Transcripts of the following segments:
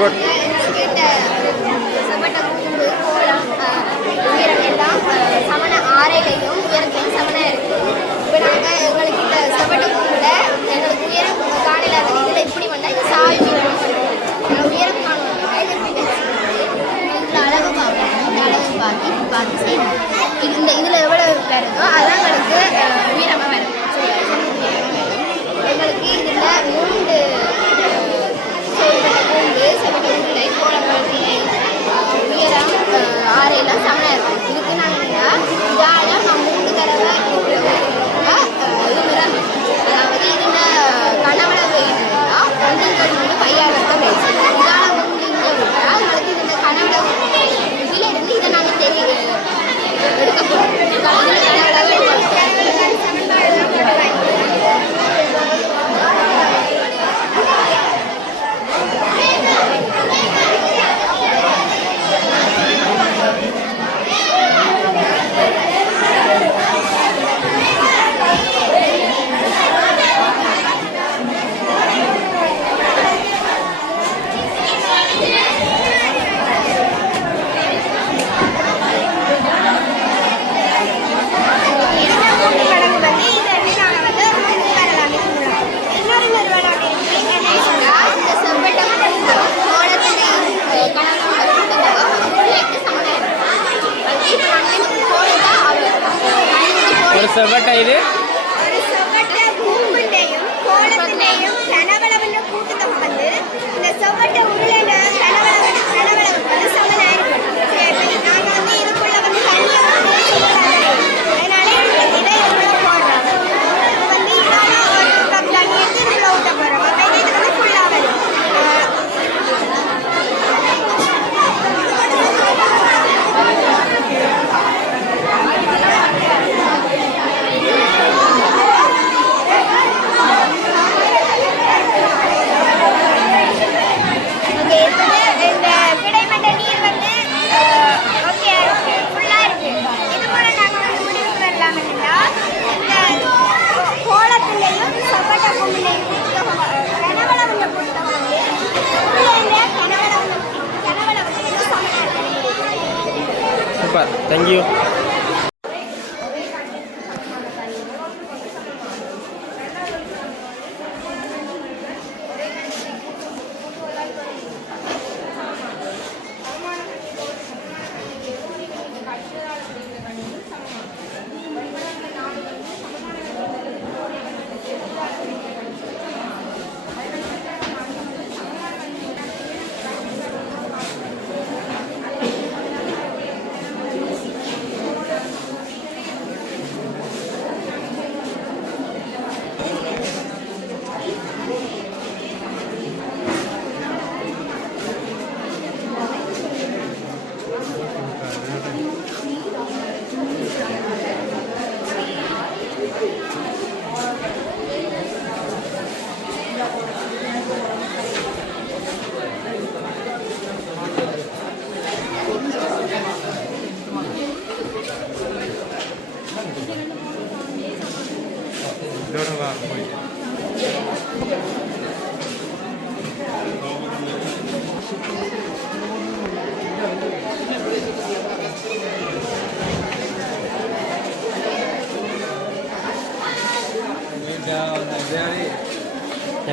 எங்களுக்கு இந்த செப்பட்ட கூம்பு கோலம் உயரம் எல்லாம் சமண ஆறையிலையும் உயரத்தையும் சமணம் இருக்குது. இப்போ நாங்கள் எங்களுக்கு இந்த செப்பட்ட கூம்பில் எங்களுக்கு உயரம் காணலாத இதில் இப்படி வந்தால் இந்த சாவி உயரம் காணுவாங்க. இதில் அழகு பார்க்கணும். இந்த அழகு பார்த்து செய்யணும். இந்த இதில் எவ்வளோ வருதோ அதான் எங்களுக்கு உயரமாக வரும். எங்களுக்கு இதில் 3 கூம்பு செப்பட்ட உருளை கோலப்பழத்தினை உயரம் ஆறையெல்லாம் சமணம் இருக்கும். இதுக்கு நாங்கள் இதால் நான் 3 தடவை இது நிறம், அதாவது இதில் கனவளவு வேணும்னா 1 பையாவத்தை பேசு இதால் இங்கே விட்டால் எங்களுக்கு இந்த கனவளவு இதிலிருந்து இதை நாங்கள் எடுக்க போகிறோம். இதில் கனவளவு செவட்டை இது கூம்புலையும் கோலத்திலையும் கனவளவுள்ள கூட்டத்தொகை வந்து இந்த செவட்டை உருளையில கனவளவுக்கு வந்து சமனாக இருக்கும். நாங்கள் வந்து இதுக்குள்ள வந்து அதனால இதை எவ்வளோ போடுறோம் வந்து இதான ஒரு கப் தண்ணி எடுத்து இதில் ஊற்ற போகிறோம். அப்போ இது வந்து ஃபுல்லாக வரும். Super, thank you.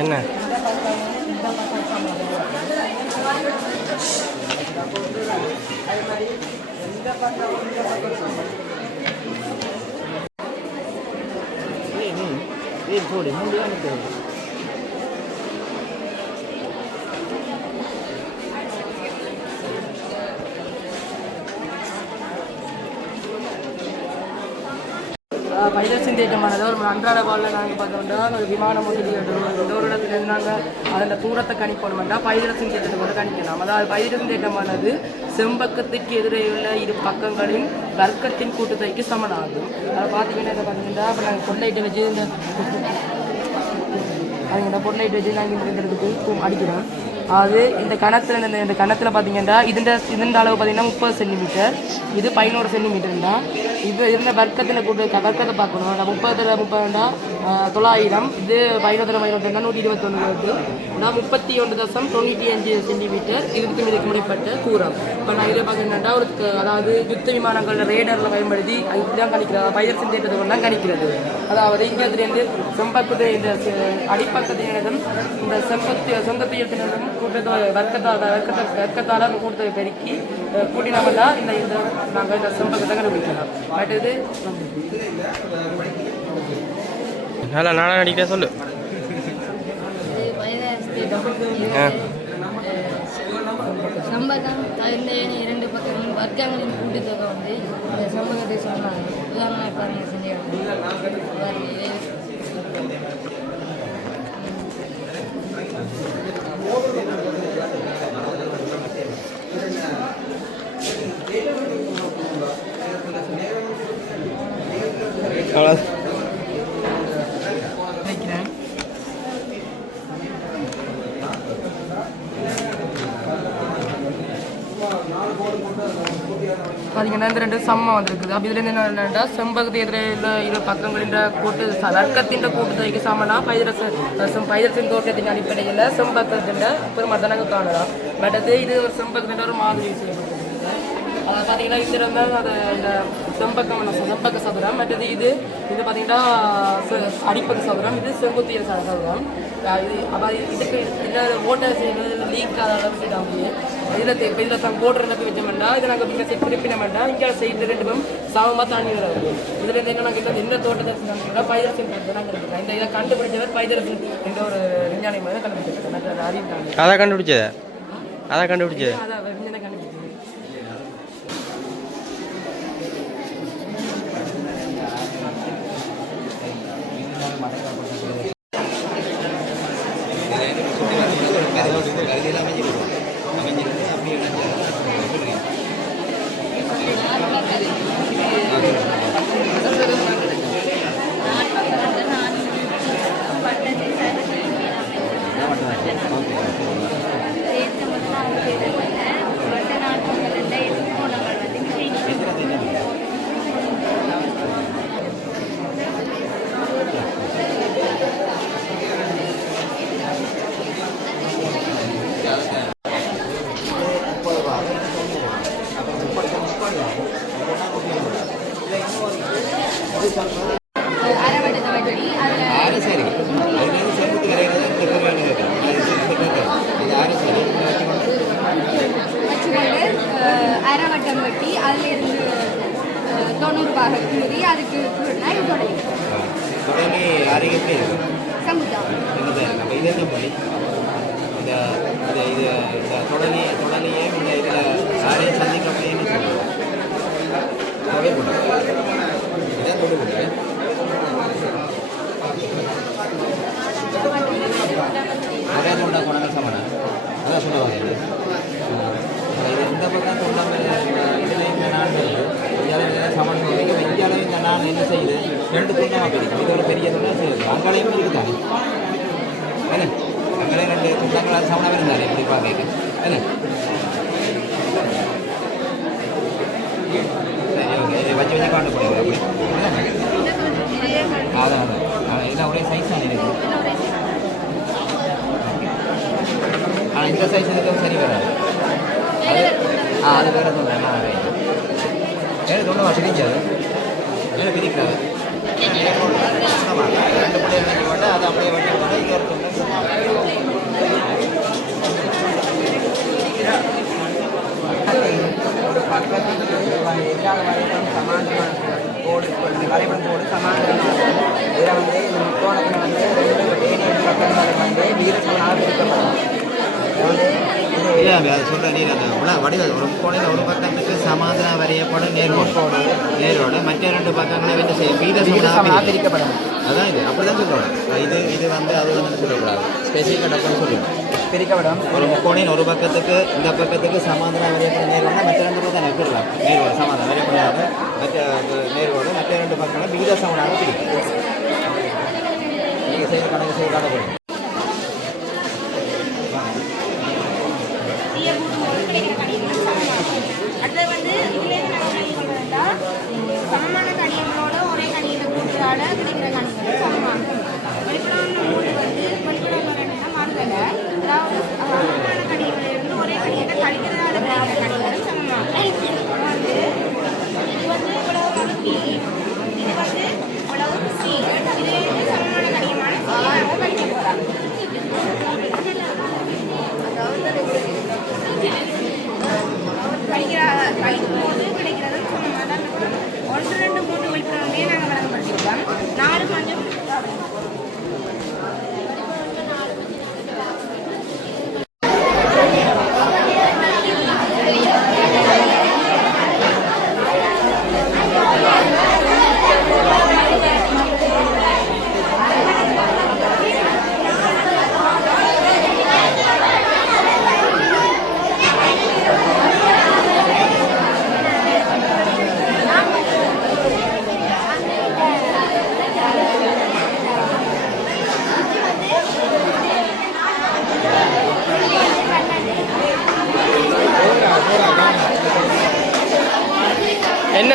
என்ன थोड़ी मंडी பைரசின் தேட்டமானது ஒரு அன்றாட வாழ்வில் நாங்கள் பார்த்தோம்னா ஒரு விமானம் ஒன்று இந்த ஒரு இடத்துல இருந்தாங்க அதில் தூரத்தை கணிக்கணும்னா பைரசின் தேட்டத்தை கூட கணிக்கலாம். அதாவது பைரசின் தேட்டமானது செம்பக்கத்துக்கு எதிரே உள்ள 2 பக்கங்களின் வர்க்கத்தின் கூட்டுத்தைக்கு சமனாகும். அதை பார்த்தீங்கன்னா அப்போ நாங்கள் பொருளைட்டு வச்சு இந்த பொருளைட்டு வச்சு நாங்கள் இந்த இடத்துக்கு அடிக்கிறோம். அது இந்த கணத்தில் இந்த கணத்தில் பார்த்தீங்கன்னா இதுன்ற அளவு பார்த்தீங்கன்னா 30 சென்டிமீட்டர், இது 11 சென்டிமீட்டர்ண்டா. இது இருந்த வர்க்கத்தில் வர்க்கத்தை பார்க்கணும். 30 900, இது 11 121 வருது. நான் 31.95 சென்டிமீட்டர் இதுக்கு முறைப்பட்ட தூரம். இப்போ நான் இதை பார்க்கணுன்னா ஒரு அதாவது யுத்த விமானங்கள் ரேடரில் பயன்படுத்தி இப்படிதான் கணிக்கிறது, பைதர் சென்டிமீட்டர் கணிக்கிறது. அதாவது இங்கிருந்து செம்பக்குது இந்த அடிப்பக்கத்தினதும் இந்த சொந்தத்தையத்தினதும் கூட்டத்தொகை வர்க்கத்தால் அந்த கூட்டத்தை பெருக்கி கூட்டினோம்னா இந்த நாங்கள் இந்த செம்பக்கத்தை கண்டுபிடிக்கலாம். பட் இது நல்லா நானா நடிக்கிற சொல்லு. சம்பகம் அதில் 2 பக்கம் வர்க்கங்களின் கூட்டுத்தொகை வந்து இந்த சம்பகத்தை சொன்னாங்க. உதாரணமாக பாருங்க செஞ்சு பார்த்தீங்கன்னா இந்த 2 சம்மம் வந்திருக்குது. அப்போ இதுலேருந்து என்னென்னா செம்பகத்தை எதிர பக்கங்களின் கூட்டு வர்க்கத்தின் கூட்டுத்தொகைக்கு சமனா பைதரசின் தோற்றத்தின் அடிப்படையில் செம்பகத்தின் பெருமாள் நாங்கள் காணலாம். பட் அது இது ஒரு செம்பகத்தின் ஒரு மாதிரி செய்யப்பட்டிருக்கு. அதை பார்த்தீங்கன்னா இதில் இருந்தால் அது இந்த செம்பக்க சதுரம். மற்றது இது பார்த்தீங்கன்னா அடிப்பக்க சதுரம், இது செங்குத்திய சதுரம். இது அப்போ இதுக்கு இல்லை ஓட்டை செய்வது லீக் ஆகிற அளவுக்கு அப்படியே இதில் தான் போடுற அளவுக்கு வச்சோம்னா இதை நாங்கள் இங்கே குறிப்பினோம்னா இங்கே செய்து 2 சமமாக தண்ணி வராது. இதுலேருந்து எங்கே நாங்கள் எந்த தோட்டத்தை பைதரசின் நாங்கள் இருக்கிறோம். இந்த இதை கண்டுபிடிச்சவர் பைதரசின் என்ற ஒரு விஞ்ஞானி மாதிரி கண்டுபிடிச்சிருக்கேன். மற்ற அறிவிட்டாங்க அதான் கண்டுபிடிச்சது அதான் கண்டுபிடிச்சது அதான் விஞ்ஞானம் கண்டுபிடிச்சது. அரைவட்டம் வெட்டி அதிலிருந்து 90 பாகம் குமுறி அதுக்கு சமுதாயம் தொடலியே இதில் சாரையும் சந்திக்கப்படின்னு ஒரே தொண்டா குணங்கள் சமணம் அதான் சொல்லுவாங்க. இது இந்த பக்கம் தொண்டாம இதில் இந்த நான் இந்தியாவில் சமணம் இந்தியாவில் இந்த நான் என்ன செய்யுது 2 துண்டமாக பிரிக்கும். இது ஒரு பெரிய துண்டம் செய்யுது. அங்களையும் இருக்குதானே என்ன அங்களையும் 2 துண்டங்கள் சமணம் இருந்தாரு எப்படி பார்க்க என்ன சரி ஓகே. இதை வச்சு காட்ட போடுங்க அப்படி அதான் இதெல்லாம் ஒரே சைஸ் தான் இருக்குது. ஆனால் இந்த சைஸ் இதுக்கு சரி வராது. அது வேறு சொல்கிறேன். வேறு சொல்லுவா பிரிக்காது வேறு பிரிக்காது 2 பிள்ளைய வச்சு போட்டால் அதை அப்படியே வச்சு போட்டால் இது ஒரு பக்கத்துக்கு இல்லாத வரைபடம் சமாந்தரமான கோடு வரைபடம் கோடு சமாந்தரமாக இதில் வந்து இந்த முக்கோணத்தில் வந்து 2 பக்கங்கள் வீரசமனாக பிரிக்கப்படும். அது சொல்கிறேன் நீ அந்த வடிவ ஒரு முக்கோணில் ஒரு பக்கத்துக்கு சமாதானம் வரையப்படும் நேரோடு மற்ற 2 பக்கங்களை வந்து வீரசமனாக பிரிக்கப்படும். அதான் இது அப்படி தான் சொல்கிறோம். இது வந்து அது வந்து சொல்லக்கூடாது. ஸ்பெசிஃபிக்காக டக்குன்னு சொல்லிடும் பிரிக்கப்படும். ஒரு முக்கோணின் ஒரு பக்கத்துக்கு இந்த பக்கத்துக்கு சமாதானம் வரையப்படும் நேரோட மற்ற 2 பக்கம் விட்டுடலாம். நேரோடு சமாதானம் வரையப்படாத மற்ற நேரோடு மற்ற 2 பக்கங்களை வீரசமனாக பிரிக்கும். நீங்கள் செய்த கணக்கு செய்ய காட்டப்படும்.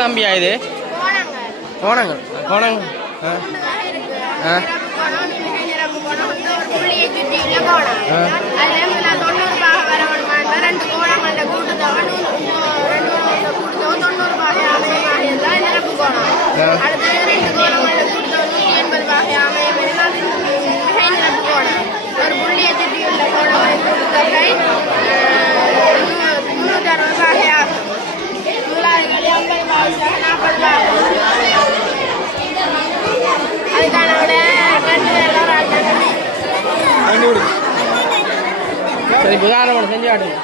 தம்பியா இது கோணங்கள் கோணங்க ஆ ஆ கோணம் நிரப்பு கோணம் வந்து ஒரு புள்ளியை சுற்றி உள்ள கோணம் அதுல நான் 90 பாக வரவணுமா ரெண்டு கோணங்களோட கூட்டுத்தொகை 90 பாகை அமையமாக இருந்தால் நிரப்பு கோணம் அடுத்தது ரெண்டு கோணங்களோட கூட்டுத்தொகை 180 பாகை அமையம் இருந்தால் மிகை நிரப்பு கோணம் ஒரு புள்ளியை சுற்றி உள்ள கோணங்களின் கூட்டுத்தொகை 360 பாகை ஆகும் 50 பாகை 40 பாகை அதுக்கான விட ரெண்டு பேரும் சரி உதாரணம் செஞ்சு ஆடுங்க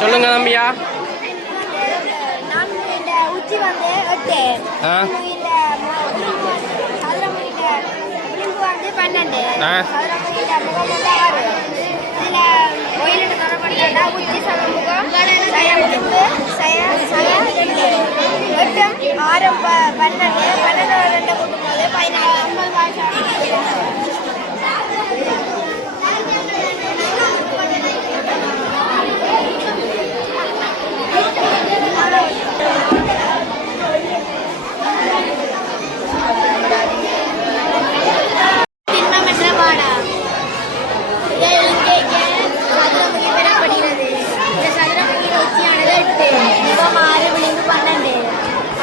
சொல்லுங்க தம்பியா இந்த உச்சி வந்து 8 ஆ இந்த சதுரமுகிட்ட விளிம்பு வந்து 12 சதுரமுகிட்ட முகம் வந்து 6 இதுல ஒயிலிட்டு தொடர்படுத்தா உச்சி சதுரமுகம் சய விளிம்பு சய 8 6 12 12 கூட்டும்போது 14 50 பாஷா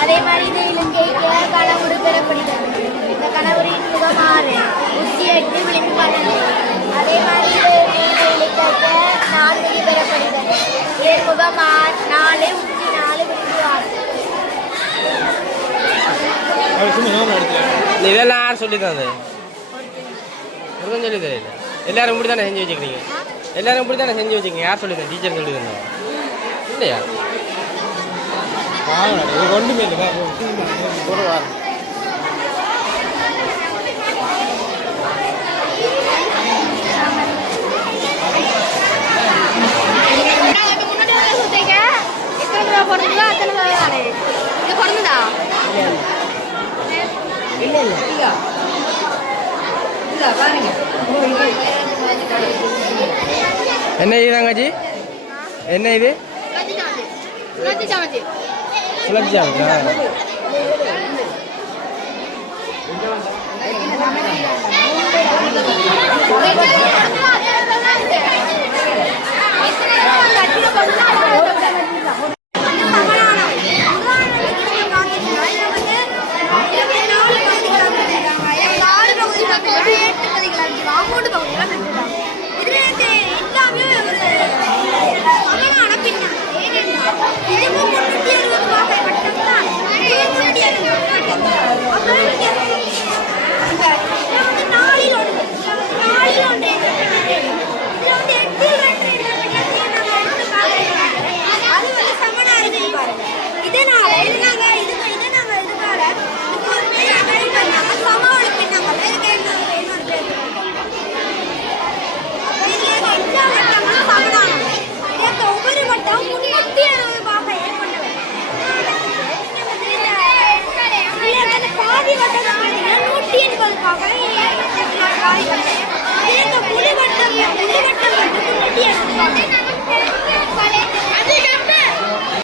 அதே மாதிரி இது இலங்கைக்கு கணவுறு பெறப்படுகிறது இந்த கணவரின் முகம் 6 உச்சி 8 விளிம்பு 12 அதே மாதிரி இலங்கைக்கு 4 பெறப்படுகிறது இதன் முகம் 4 உச்சி 4 விளிம்பு 6 இதெல்லாம் யார் சொல்லி தந்தது சொல்லி தரல எல்லாரும் இப்படி தானே செஞ்சு வச்சுக்கிறீங்க எல்லாரும் இப்படி தானே செஞ்சு வச்சுக்கீங்க யார் சொல்லி தந்தேன் டீச்சர் சொல்லி தந்தோம் இல்லையா ஒன்றுமே இல்லை ஒரு வாரம் என்ன இது தங்கச்சி என்ன இது சுழற்சி ஆகுதா புலிவட்டம்